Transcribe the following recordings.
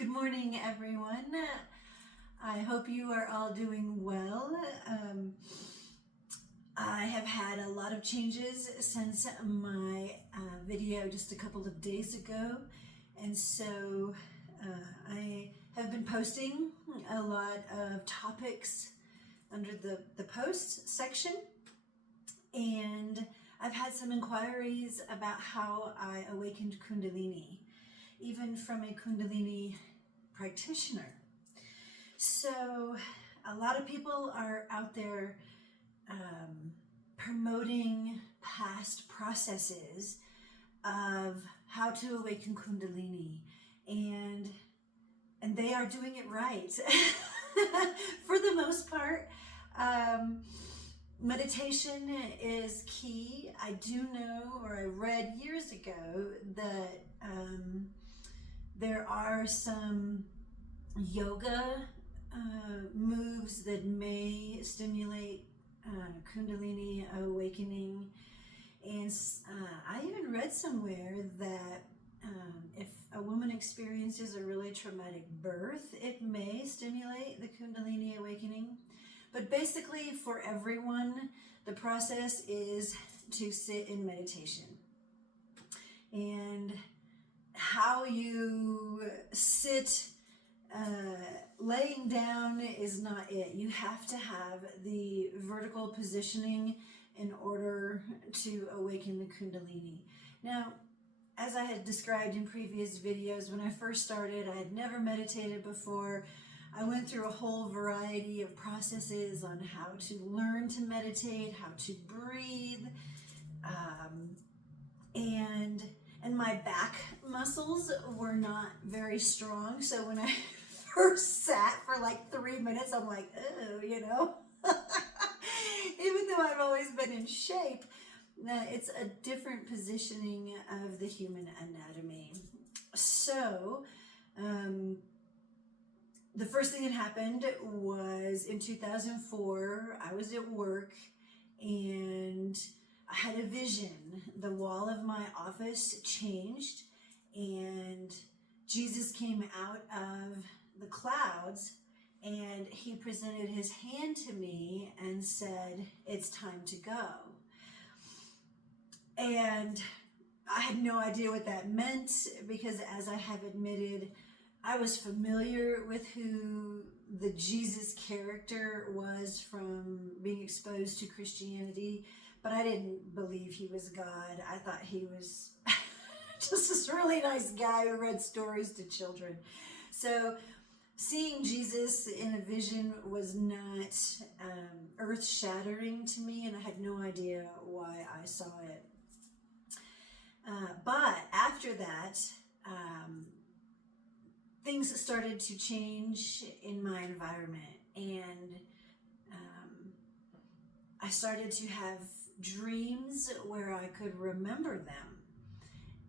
Good morning, everyone. I hope you are all doing well. I have had a lot of changes since my video just a couple of days ago, and so I have been posting a lot of topics under the post section, and I've had some inquiries about how I awakened Kundalini, even from a Kundalini practitioner. So a lot of people are out there promoting past processes of how to awaken Kundalini, and they are doing it right for the most part. Meditation is key. I do know, or I read years ago, that there are some yoga moves that may stimulate Kundalini awakening. And I even read somewhere that if a woman experiences a really traumatic birth, it may stimulate the Kundalini awakening. But basically, for everyone, the process is to sit in meditation. And how you sit laying down is not it. You have to have the vertical positioning in order to awaken the Kundalini. Now, as I had described in previous videos, when I first started, I had never meditated before. I went through a whole variety of processes on how to learn to meditate, how to breathe, and my back muscles were not very strong. So when I first sat for like 3 minutes, I'm like, oh, you know, even though I've always been in shape, it's a different positioning of the human anatomy. So, the first thing that happened was in 2004, I was at work and I had a vision. The wall of my office changed and Jesus came out of the clouds and he presented his hand to me and said, "It's time to go." And I had no idea what that meant because, as I have admitted, I was familiar with who the Jesus character was from being exposed to Christianity, but I didn't believe he was God. I thought he was just this really nice guy who read stories to children. So seeing Jesus in a vision was not earth-shattering to me, and I had no idea why I saw it. But after that, things started to change in my environment, and I started to have dreams where I could remember them.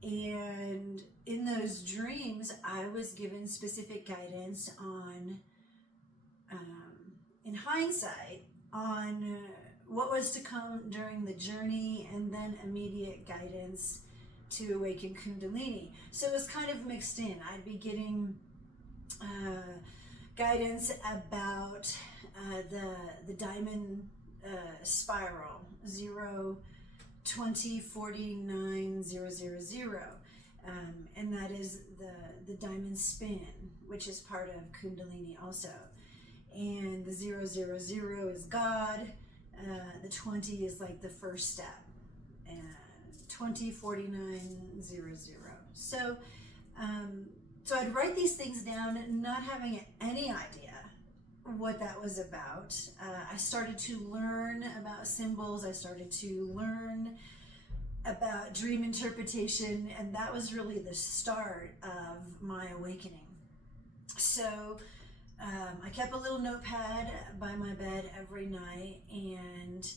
And in those dreams, I was given specific guidance on, in hindsight, on what was to come during the journey, and then immediate guidance to awaken Kundalini. So it was kind of mixed in. I'd be getting guidance about the diamond spiral 0, 20, 40, 9, 0, 0, 0. And that is the diamond spin, which is part of Kundalini also. And the 0, 0, 0 is God. The 20 is like the first step. 20, 49, 0, 0. So, so I'd write these things down, not having any idea what that was about. I started to learn about symbols. I started to learn about dream interpretation, and that was really the start of my awakening. So I kept a little notepad by my bed every night, and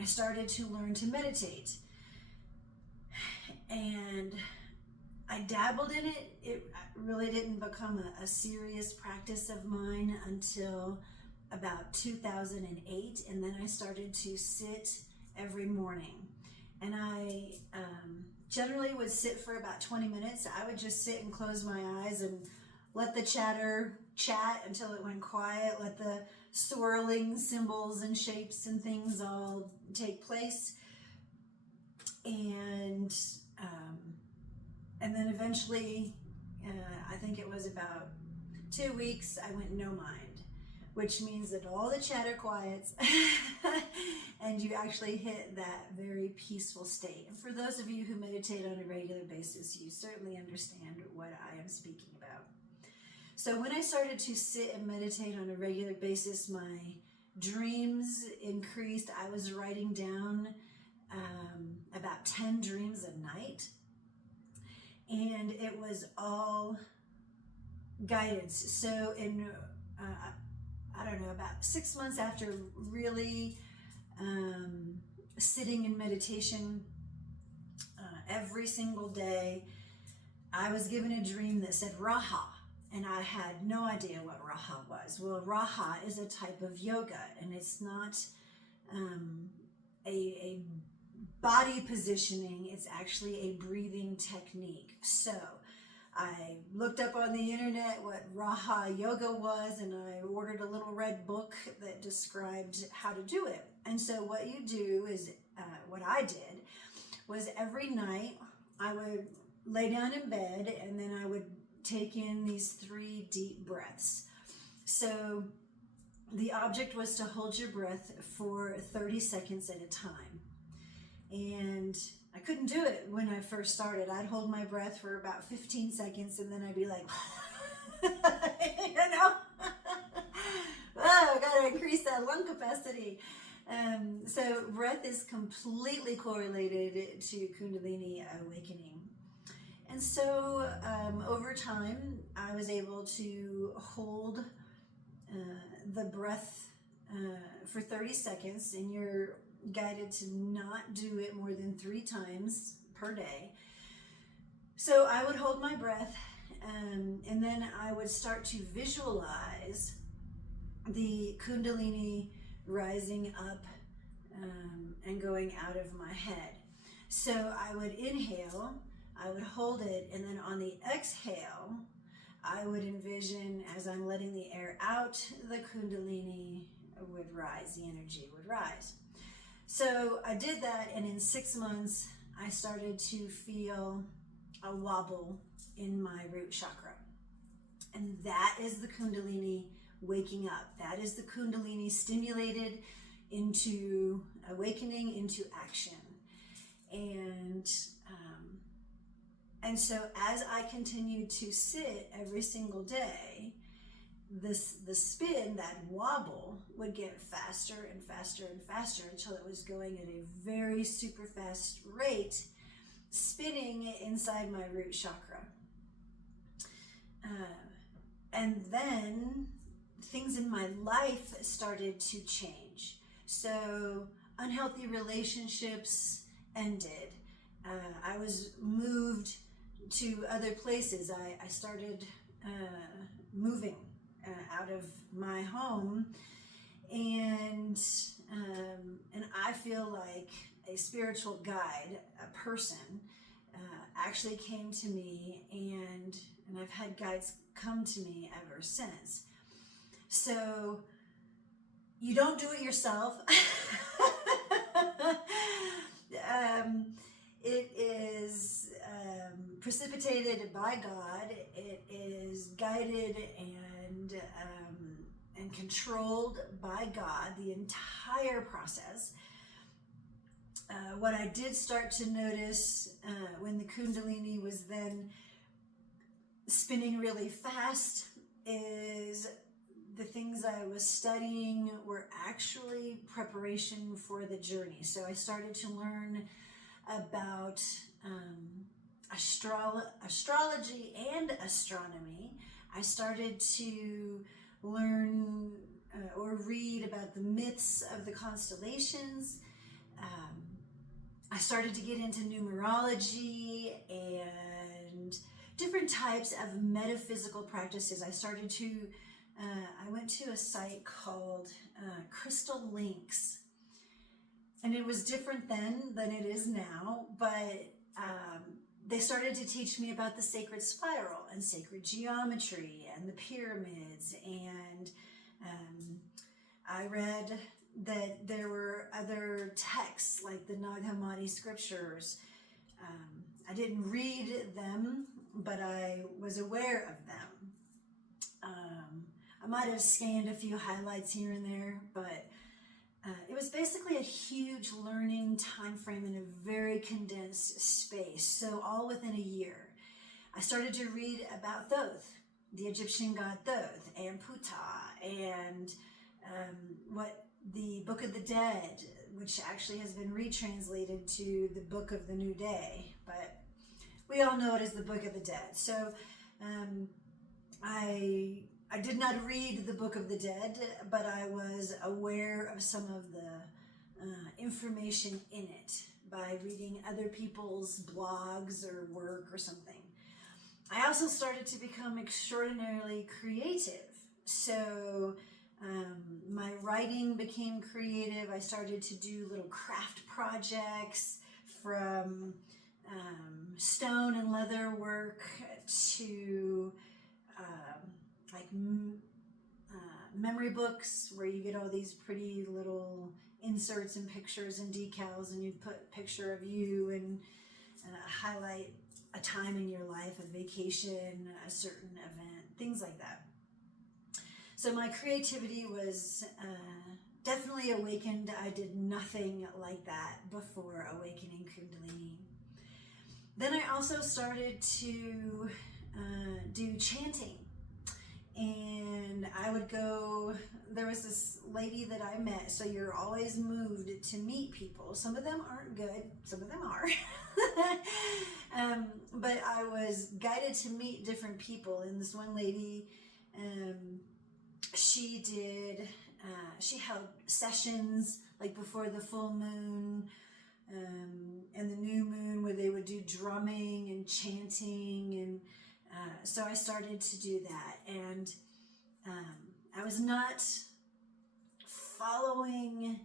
I started to learn to meditate. And I dabbled in it. It really didn't become a serious practice of mine until about 2008, and then I started to sit every morning. And I generally would sit for about 20 minutes. I would just sit and close my eyes and let the chatter chat until it went quiet, let the swirling symbols and shapes and things all take place. And then eventually, I think it was about 2 weeks, I went no mind, which means that all the chatter quiets and you actually hit that very peaceful state. And for those of you who meditate on a regular basis, you certainly understand what I am speaking about. So when I started to sit and meditate on a regular basis, my dreams increased. I was writing down about 10 dreams a night, and it was all guidance. So in I don't know, about 6 months after really sitting in meditation every single day, I was given a dream that said Raha, and I had no idea what Raha was. Well, Raha is a type of yoga, and it's not a body positioning, it's actually a breathing technique. So I looked up on the internet what Raha Yoga was, and I ordered a little red book that described how to do it. And so what you do is, what I did was every night I would lay down in bed, and then I would take in these 3 deep breaths. So the object was to hold your breath for 30 seconds at a time. And I couldn't do it when I first started. I'd hold my breath for about 15 seconds and then I'd be like, you know, oh, gotta increase that lung capacity. So breath is completely correlated to Kundalini awakening. And so over time, I was able to hold the breath for 30 seconds, and you're guided to not do it more than 3 times per day. So I would hold my breath, and then I would start to visualize the Kundalini rising up and going out of my head. So I would inhale, I would hold it, and then on the exhale, I would envision, as I'm letting the air out, the Kundalini would rise, the energy would rise. So I did that, and in 6 months, I started to feel a wobble in my root chakra. And that is the Kundalini waking up. That is the Kundalini stimulated into awakening, into action. And so as I continued to sit every single day, the spin, that wobble, would get faster and faster and faster until it was going at a very super fast rate, spinning inside my root chakra. And then things in my life started to change. So unhealthy relationships ended. I was moved to other places. I started moving out of my home, and I feel like a spiritual guide, a person, actually came to me, and I've had guides come to me ever since. So you don't do it yourself. It is precipitated by God. It is guided and controlled by God, the entire process. What I did start to notice when the Kundalini was then spinning really fast is the things I was studying were actually preparation for the journey. So I started to learn about astrology and astronomy. I started to learn or read about the myths of the constellations. I started to get into numerology and different types of metaphysical practices. I started to, I went to a site called Crystal Links. And it was different then than it is now, but they started to teach me about the sacred spiral and sacred geometry and the pyramids. And I read that there were other texts like the Nag Hammadi scriptures. I didn't read them, but I was aware of them. I might have scanned a few highlights here and there, but it was basically a huge learning time frame in a very condensed space. So all within a year, I started to read about Thoth, the Egyptian god Thoth, and Ptah, and what the Book of the Dead, which actually has been retranslated to the Book of the New Day, but we all know it as the Book of the Dead. So I did not read the Book of the Dead, but I was aware of some of the information in it by reading other people's blogs or work or something. I also started to become extraordinarily creative. So my writing became creative. I started to do little craft projects, from stone and leather work to memory books, where you get all these pretty little inserts and pictures and decals, and you put a picture of you and highlight a time in your life, a vacation, a certain event, things like that. So my creativity was definitely awakened. I did nothing like that before awakening Kundalini. Then I also started to do chanting. And I would go, there was this lady that I met, so you're always moved to meet people. Some of them aren't good, some of them are. But I was guided to meet different people. And this one lady, she held sessions like before the full moon and the new moon, where they would do drumming and chanting. And so I started to do that, and I was not following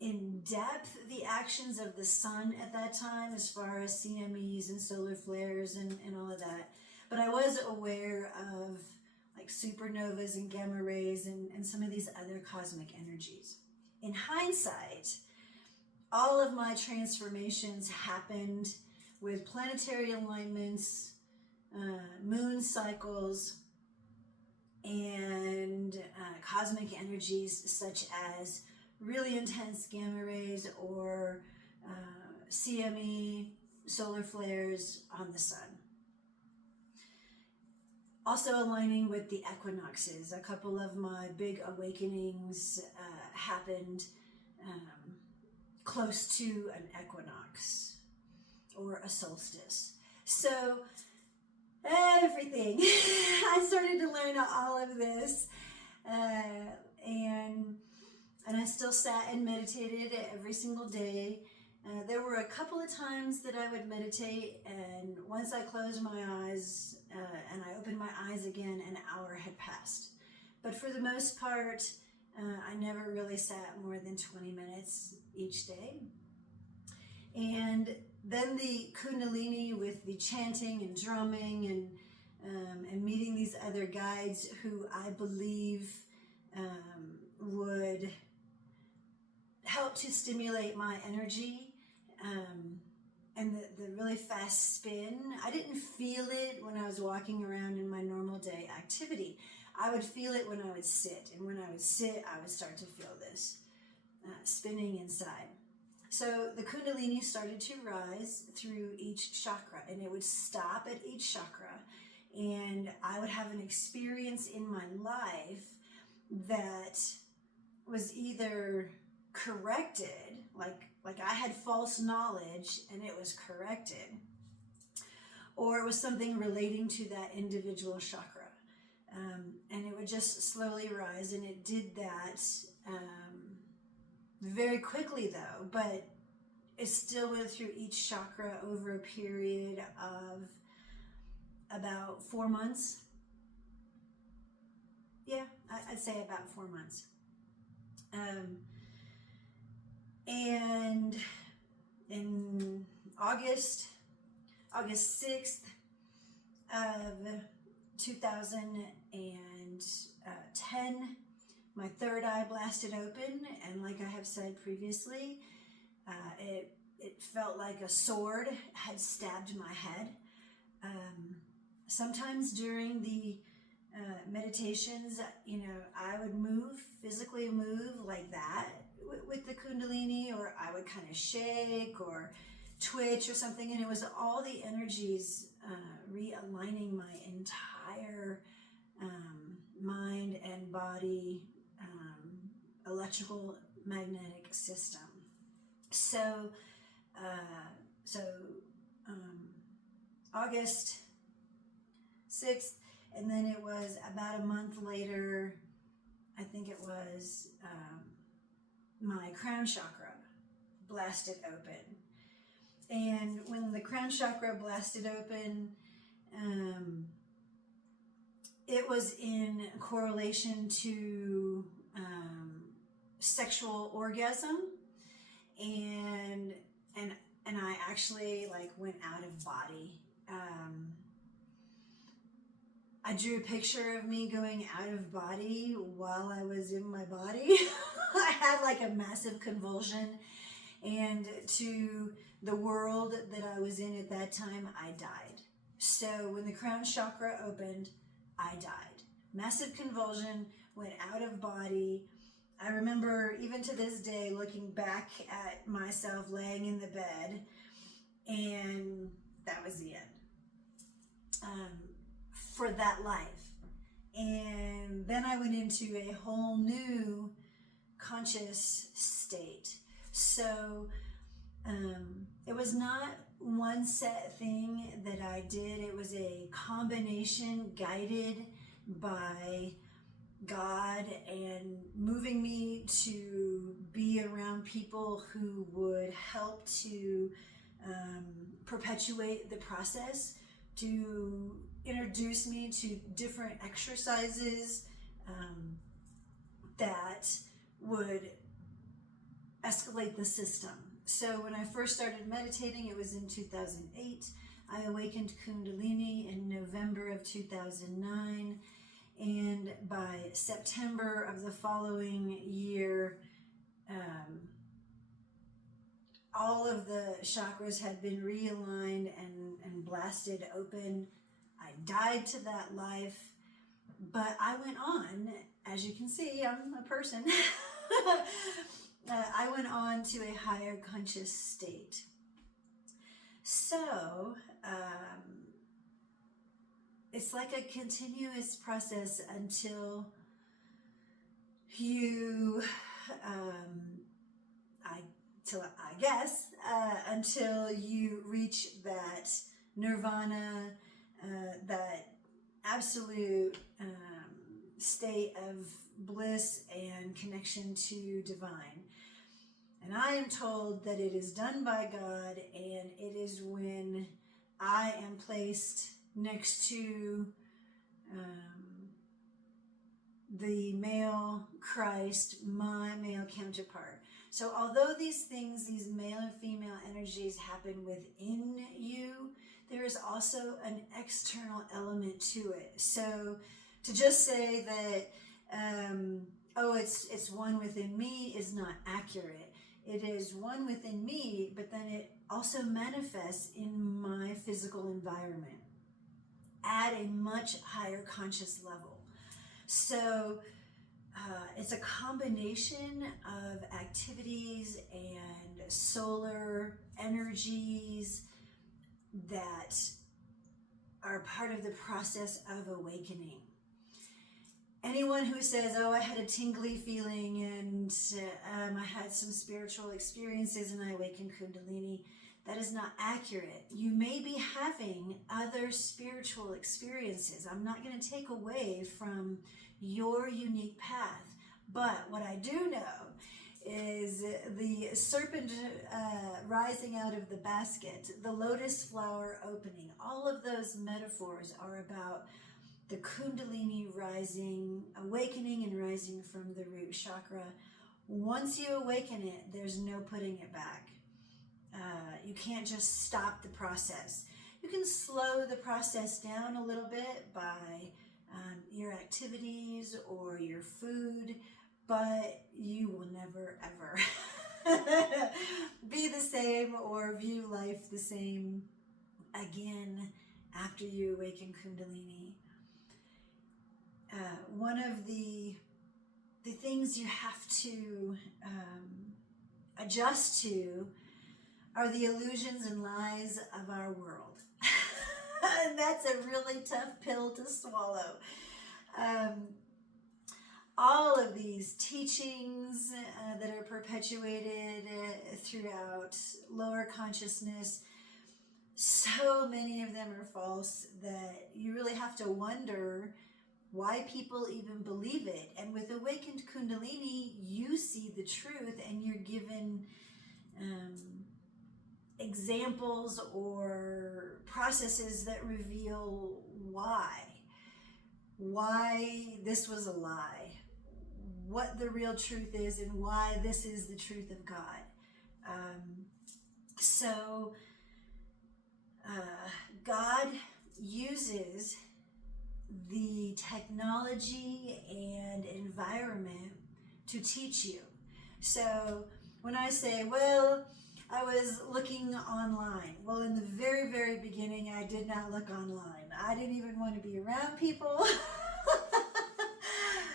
in depth the actions of the sun at that time, as far as CMEs and solar flares and all of that, but I was aware of like supernovas and gamma rays and some of these other cosmic energies. In hindsight, all of my transformations happened with planetary alignments, moon cycles, and cosmic energies such as really intense gamma rays or CME solar flares on the sun. Also aligning with the equinoxes. A couple of my big awakenings happened close to an equinox or a solstice. So everything. I started to learn all of this, and I still sat and meditated every single day. There were a couple of times that I would meditate, and once I closed my eyes and I opened my eyes again, an hour had passed. But for the most part, I never really sat more than 20 minutes each day. And then the Kundalini with the chanting and drumming and meeting these other guides who I believe would help to stimulate my energy, and the really fast spin. I didn't feel it when I was walking around in my normal day activity. I would feel it when I would sit, and when I would sit, I would start to feel this spinning inside. So the Kundalini started to rise through each chakra, and it would stop at each chakra, and I would have an experience in my life that was either corrected, like I had false knowledge and it was corrected, or it was something relating to that individual chakra. And it would just slowly rise, and it did that very quickly though, but it still went through each chakra over a period of about 4 months. Yeah, I'd say about 4 months. And August 6th of 2010, my third eye blasted open, and like I have said previously, it felt like a sword had stabbed my head. Sometimes during the meditations, I would physically move like that with the Kundalini, or I would kind of shake or twitch or something, and it was all the energies realigning my entire mind and body electrical magnetic system. So August 6th, and then it was about a month later, I think it was, my crown chakra blasted open. And when the crown chakra blasted open, it was in correlation to sexual orgasm, and I actually went out of body. I drew a picture of me going out of body while I was in my body. I had a massive convulsion, and to the world that I was in at that time, I died. So when the crown chakra opened, I died. Massive convulsion, went out of body. I remember even to this day looking back at myself laying in the bed, and that was the end for that life. And then I went into a whole new conscious state. So it was not one set thing that I did. It was a combination guided by God and moving me to be around people who would help to perpetuate the process, to introduce me to different exercises that would escalate the system. So when I first started meditating, it was in 2008. I awakened Kundalini in November of 2009. And by September of the following year, all of the chakras had been realigned and blasted open. I died to that life, but I went on. As you can see, I'm a person. I went on to a higher conscious state. So, it's like a continuous process until you, until you reach that nirvana, that absolute state of bliss and connection to divine. And I am told that it is done by God, and it is when I am placed next to the male Christ, my male counterpart. So although these things, these male and female energies happen within you, there is also an external element to it. So to just say that, it's one within me is not accurate. It is one within me, but then it also manifests in my physical environment at a much higher conscious level. So it's a combination of activities and solar energies that are part of the process of awakening. Anyone who says, I had a tingly feeling and I had some spiritual experiences and I awakened Kundalini, that is not accurate. You may be having other spiritual experiences. I'm not going to take away from your unique path. But what I do know is the serpent rising out of the basket, the lotus flower opening. All of those metaphors are about the Kundalini rising, awakening and rising from the root chakra. Once you awaken it, there's no putting it back. You can't just stop the process. You can slow the process down a little bit by your activities or your food, but you will never ever be the same or view life the same again after you awaken Kundalini. One of the things you have to adjust to are the illusions and lies of our world. And that's a really tough pill to swallow. All of these teachings that are perpetuated throughout lower consciousness, so many of them are false that you really have to wonder why people even believe it. And with Awakened Kundalini, you see the truth and you're given examples or processes that reveal why this was a lie, what the real truth is, and why this is the truth of God. God uses the technology and environment to teach you. So when I say, well, I was looking online. Well, in the very, very beginning, I did not look online. I didn't even want to be around people.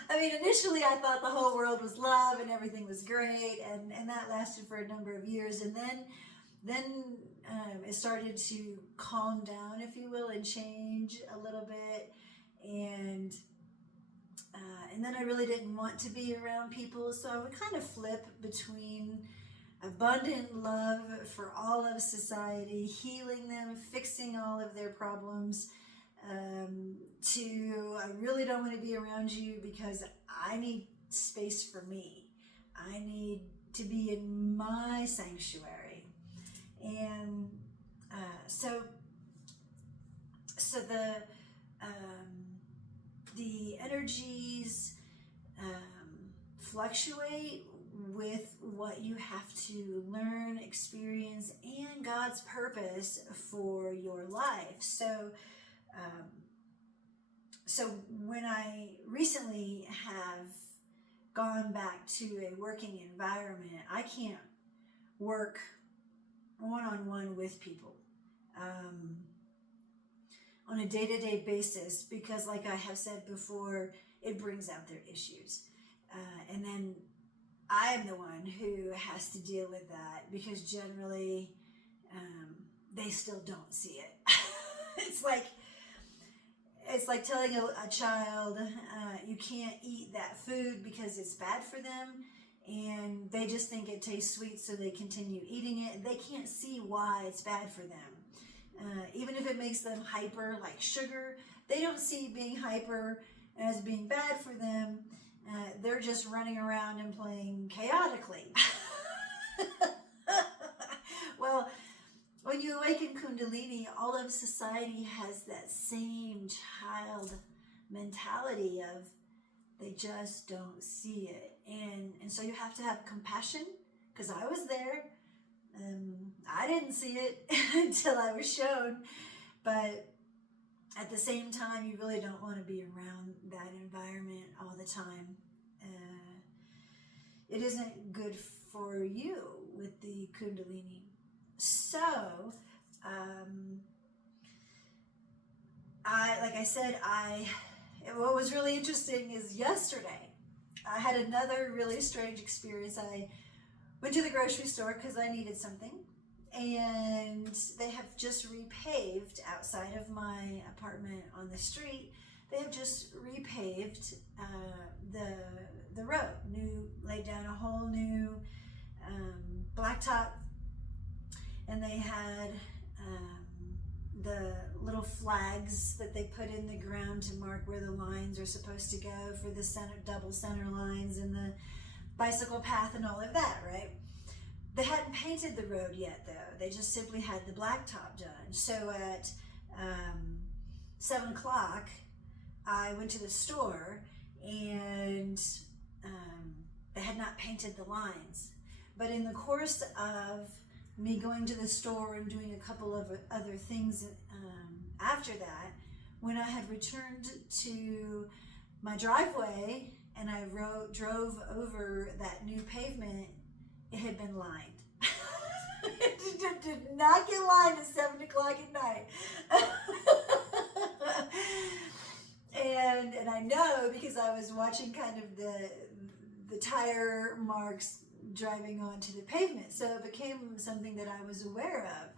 I mean, initially I thought the whole world was love and everything was great, and that lasted for a number of years. And then it started to calm down, if you will, and change a little bit. And then I really didn't want to be around people, so I would kind of flip between abundant love for all of society, healing them, fixing all of their problems, to I really don't want to be around you because I need space for me. I need to be in my sanctuary. And so the energies fluctuate with what you have to learn, experience, and God's purpose for your life. So when I recently have gone back to a working environment, I can't work one-on-one with people on a day-to-day basis because, like I have said before, it brings out their issues. And then I'm the one who has to deal with that because generally they still don't see it. It's like telling a child you can't eat that food because it's bad for them, and they just think it tastes sweet, so they continue eating it. They can't see why it's bad for them. Even if it makes them hyper, like sugar, they don't see being hyper as being bad for them. They're just running around and playing chaotically. Well, when you awaken Kundalini, all of society has that same child mentality of they just don't see it. And so you have to have compassion, because I was there. I didn't see it until I was shown. But at the same time, you really don't want to be around that environment all the time. It isn't good for you with the Kundalini. So, what was really interesting is yesterday, I had another really strange experience. I went to the grocery store because I needed something, and they have just repaved outside of my apartment on the street. They have just repaved the road, laid down a whole new blacktop, and they had the little flags that they put in the ground to mark where the lines are supposed to go for the double center lines and the bicycle path and all of that, right? They hadn't painted the road yet, though. They just simply had the blacktop done. So at 7 o'clock, I went to the store, and they had not painted the lines. But in the course of me going to the store and doing a couple of other things after that, when I had returned to my driveway and I drove over that new pavement, it had been lined. It did not get lined at 7 o'clock at night. And I know because I was watching kind of the tire marks driving onto the pavement. So it became something that I was aware of.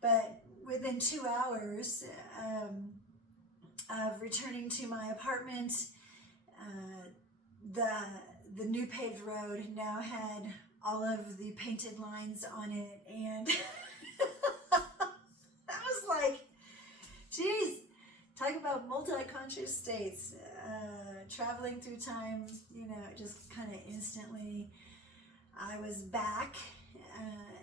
But within 2 hours of returning to my apartment, the new paved road now had all of the painted lines on it, and I was like, geez, talk about multi-conscious states, traveling through time, just kind of instantly. I was back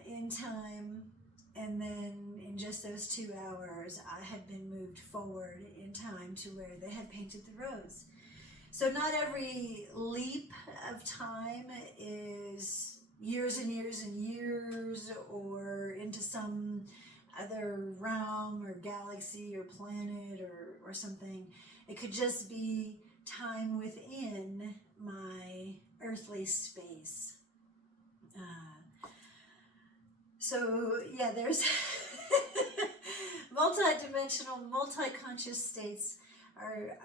in time, and then in just those 2 hours, I had been moved forward in time to where they had painted the roads. So not every leap of time is years and years and years, or into some other realm or galaxy or planet or something. It could just be time within my earthly space. So yeah, there's multi-dimensional, multi-conscious states are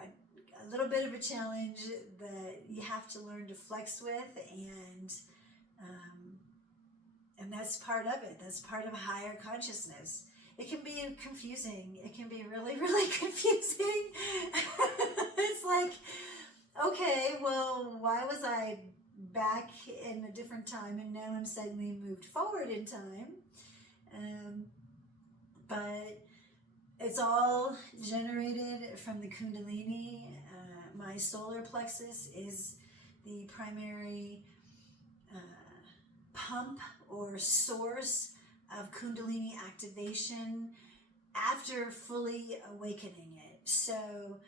a little bit of a challenge that you have to learn to flex with, and that's part of it. That's part of higher consciousness. It can be confusing. It can be really, really confusing. It's like, okay, well, why was I back in a different time and now I'm suddenly moved forward in time? But it's all generated from the Kundalini. My solar plexus is the primary pump or source of Kundalini activation after fully awakening it. So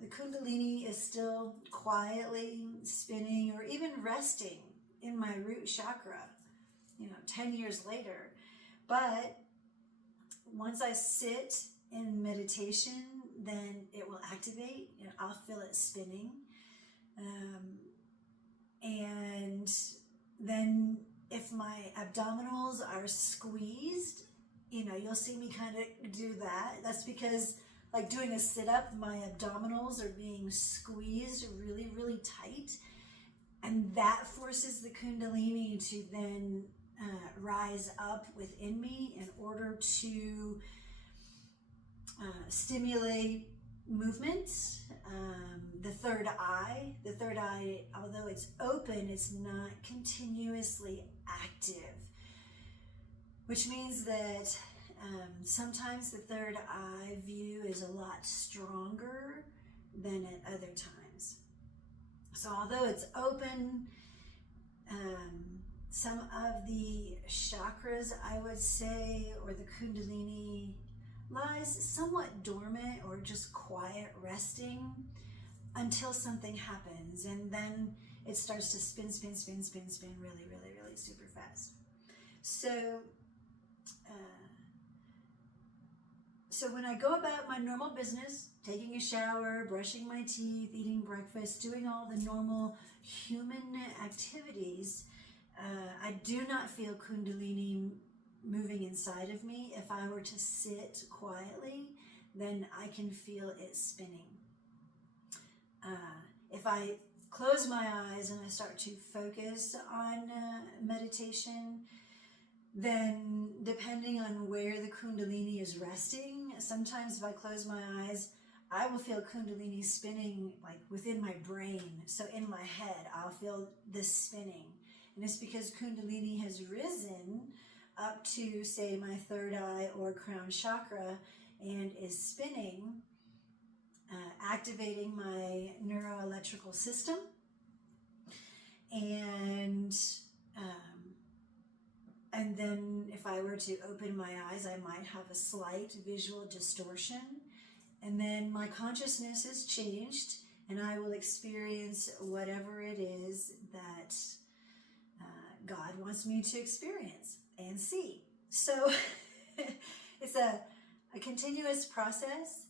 the Kundalini is still quietly spinning or even resting in my root chakra, 10 years later. But once I sit in meditation, then it will activate. I'll feel it spinning. And then if my abdominals are squeezed, you'll see me kind of do that. That's because, like doing a sit-up, my abdominals are being squeezed really, really tight. And that forces the Kundalini to then rise up within me in order to stimulate movement. The third eye, although it's open, it's not continuously active, which means that sometimes the third eye view is a lot stronger than at other times. So although it's open, some of the chakras, I would say, or the Kundalini, lies somewhat dormant or just quiet, resting until something happens, and then it starts to spin really, really, really super fast. So when I go about my normal business, taking a shower, brushing my teeth, eating breakfast, doing all the normal human activities, I do not feel Kundalini moving inside of me. If I were to sit quietly, then I can feel it spinning. If I close my eyes and I start to focus on meditation, then depending on where the Kundalini is resting, sometimes if I close my eyes, I will feel Kundalini spinning like within my brain. So in my head, I'll feel this spinning. And it's because Kundalini has risen up to, say, my third eye or crown chakra and is spinning, activating my neuroelectrical system. And then if I were to open my eyes, I might have a slight visual distortion. And then my consciousness is changed, and I will experience whatever it is that God wants me to experience. and see. So it's a continuous process,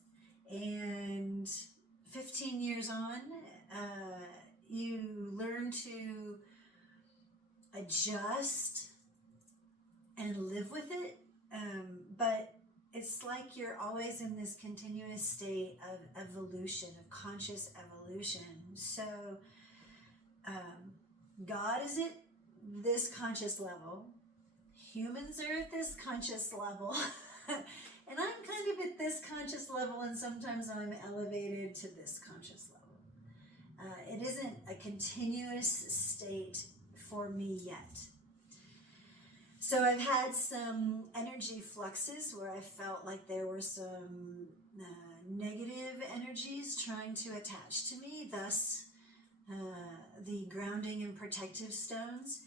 and 15 years on, you learn to adjust and live with it, but it's like you're always in this continuous state of evolution, of conscious evolution. So God is at this conscious level, humans are at this conscious level, and I'm kind of at this conscious level, and sometimes I'm elevated to this conscious level. It isn't a continuous state for me yet. So I've had some energy fluxes where I felt like there were some negative energies trying to attach to me, thus the grounding and protective stones.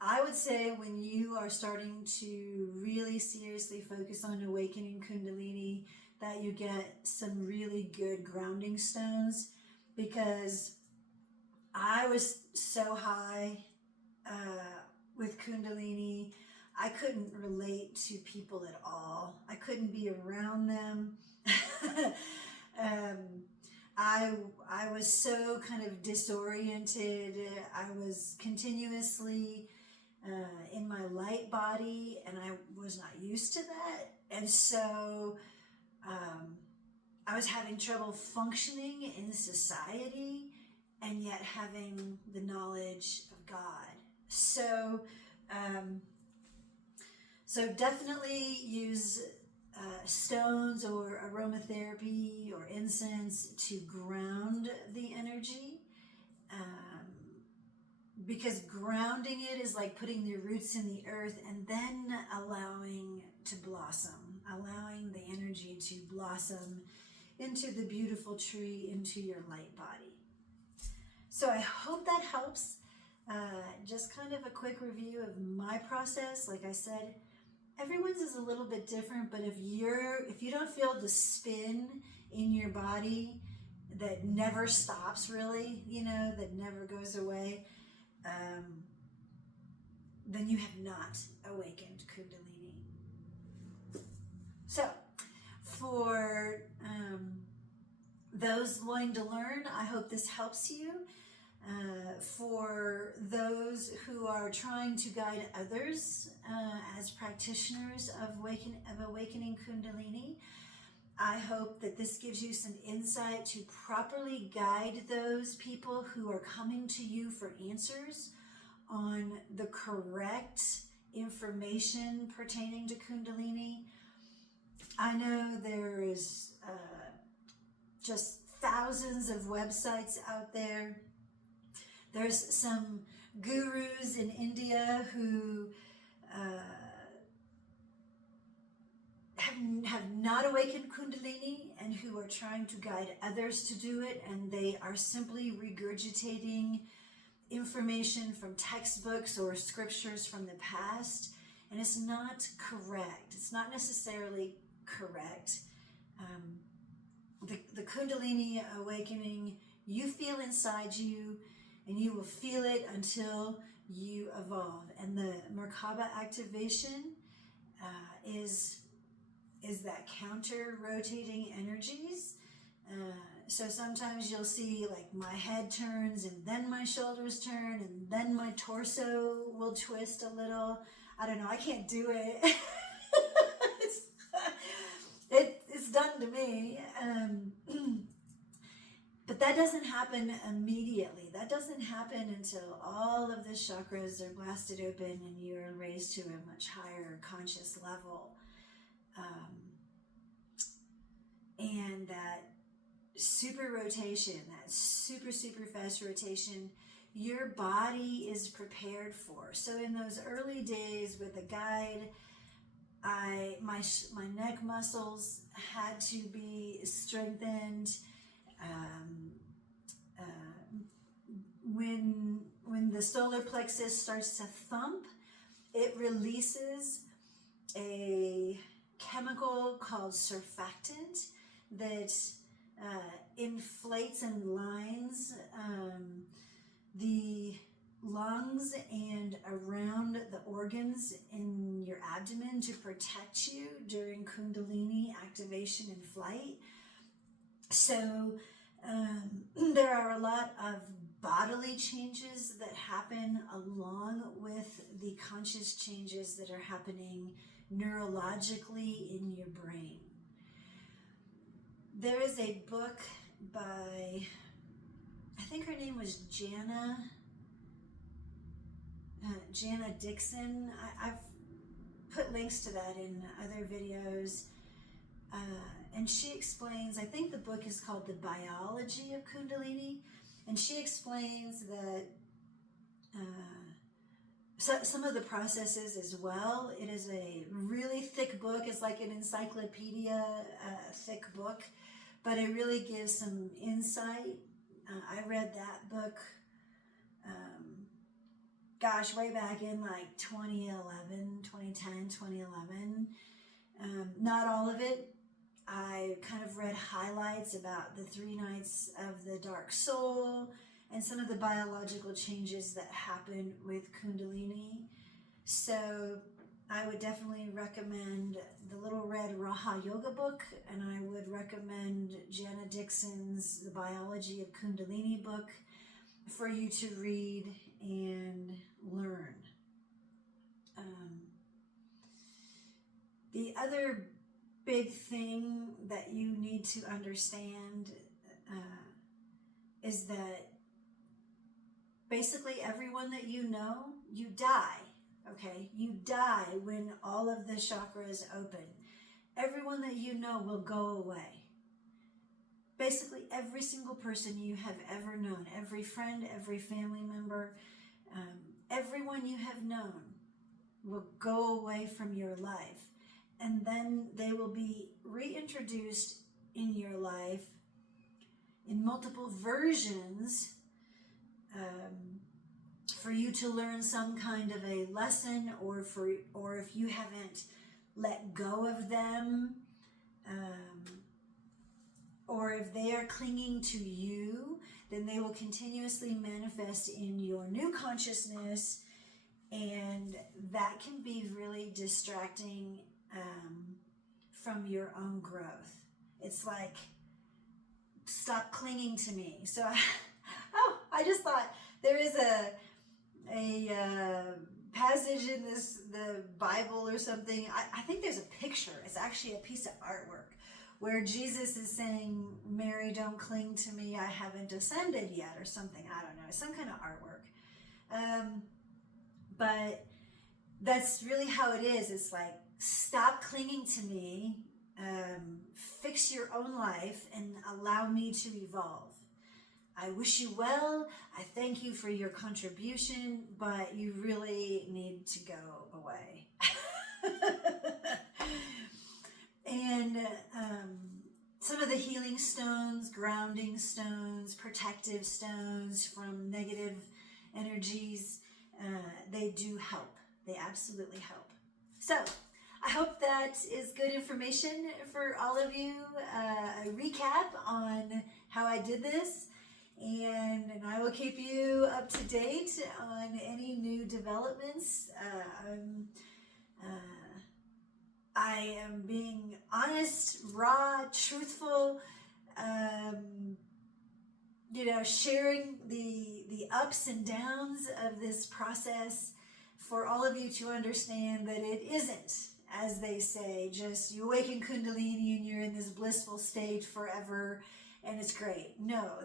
I would say when you are starting to really seriously focus on awakening Kundalini, that you get some really good grounding stones, because I was so high with Kundalini, I couldn't relate to people at all. I couldn't be around them. I was so kind of disoriented. I was continuously in my light body, and I was not used to that. And so I was having trouble functioning in society and yet having the knowledge of God. So definitely use stones or aromatherapy or incense to ground the energy, because grounding it is like putting the roots in the earth and then allowing to blossom, allowing the energy to blossom into the beautiful tree, into your light body. So I hope that helps. Just kind of a quick review of my process. Like I said, everyone's is a little bit different, but if you don't feel the spin in your body that never stops really, that never goes away, then you have not awakened Kundalini. So for those wanting to learn, I hope this helps you. For those who are trying to guide others as practitioners of awakening Kundalini, I hope that this gives you some insight to properly guide those people who are coming to you for answers on the correct information pertaining to Kundalini. I know there is just thousands of websites out there. There's some gurus in India who have not awakened Kundalini and who are trying to guide others to do it, and they are simply regurgitating information from textbooks or scriptures from the past, and it's not correct. It's not necessarily correct. The Kundalini awakening, you feel inside you, and you will feel it until you evolve. And the Merkaba activation is that counter-rotating energies. So sometimes you'll see like my head turns, and then my shoulders turn, and then my torso will twist a little. I don't know, I can't do it. It's done to me. But that doesn't happen immediately. That doesn't happen until all of the chakras are blasted open and you are raised to a much higher conscious level. And that super rotation, that super, super fast rotation, your body is prepared for. So in those early days with a guide, my neck muscles had to be strengthened. When the solar plexus starts to thump, it releases a chemical called surfactant that inflates and lines the lungs and around the organs in your abdomen to protect you during Kundalini activation and flight. So there are a lot of bodily changes that happen along with the conscious changes that are happening neurologically in your brain. There is a book by, I think her name was Jana Dixon. I've put links to that in other videos. And she explains, I think the book is called The Biology of Kundalini, and she explains that some of the processes as well. It is a really thick book. It's like an encyclopedia thick book, but it really gives some insight. I read that book, way back in like 2011, 2010, 2011. Not all of it. I kind of read highlights about the 3 nights of the dark soul and some of the biological changes that happen with Kundalini. So I would definitely recommend the Little Red Raha Yoga book, and I would recommend Jana Dixon's The Biology of Kundalini book for you to read and learn. The other big thing that you need to understand is that basically everyone that you know, you die, okay? You die when all of the chakras open. Everyone that you know will go away. Basically every single person you have ever known, every friend, every family member, everyone you have known will go away from your life. And then they will be reintroduced in your life in multiple versions for you to learn some kind of a lesson, or if you haven't let go of them, or if they are clinging to you, then they will continuously manifest in your new consciousness, and that can be really distracting from your own growth. It's like, stop clinging to me. So, I just thought there is a passage in the Bible or something. I think there's a picture. It's actually a piece of artwork where Jesus is saying, Mary, don't cling to me. I haven't ascended yet, or something. I don't know. It's some kind of artwork. But that's really how it is. It's like, stop clinging to me, fix your own life, and allow me to evolve. I wish you well. I thank you for your contribution, but you really need to go away. And some of the healing stones, grounding stones, protective stones from negative energies, they do help. They absolutely help. So, I hope that is good information for all of you. A recap on how I did this, and I will keep you up to date on any new developments. I am being honest, raw, truthful, sharing the ups and downs of this process for all of you to understand that it isn't, as they say, just you awaken Kundalini and you're in this blissful state forever and it's great. No,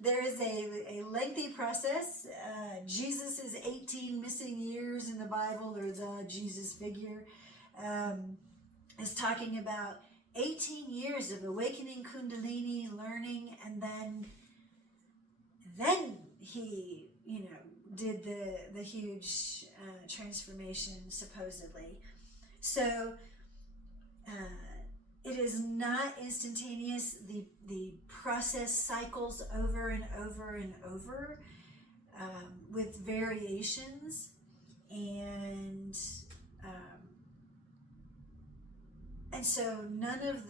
there is a lengthy process. Jesus is 18 missing years in the Bible, or the Jesus figure, is talking about 18 years of awakening Kundalini, learning, and then he, did the huge transformation, supposedly. So it is not instantaneous. The process cycles over and over and over with variations, and so none of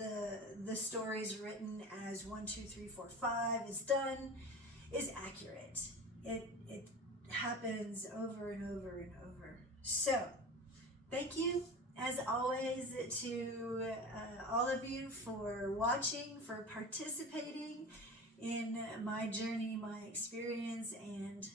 the stories written as 1, 2, 3, 4, 5 is done is accurate. it happens over and over and over. So thank you as always to all of you for watching, for participating in my journey, my experience, and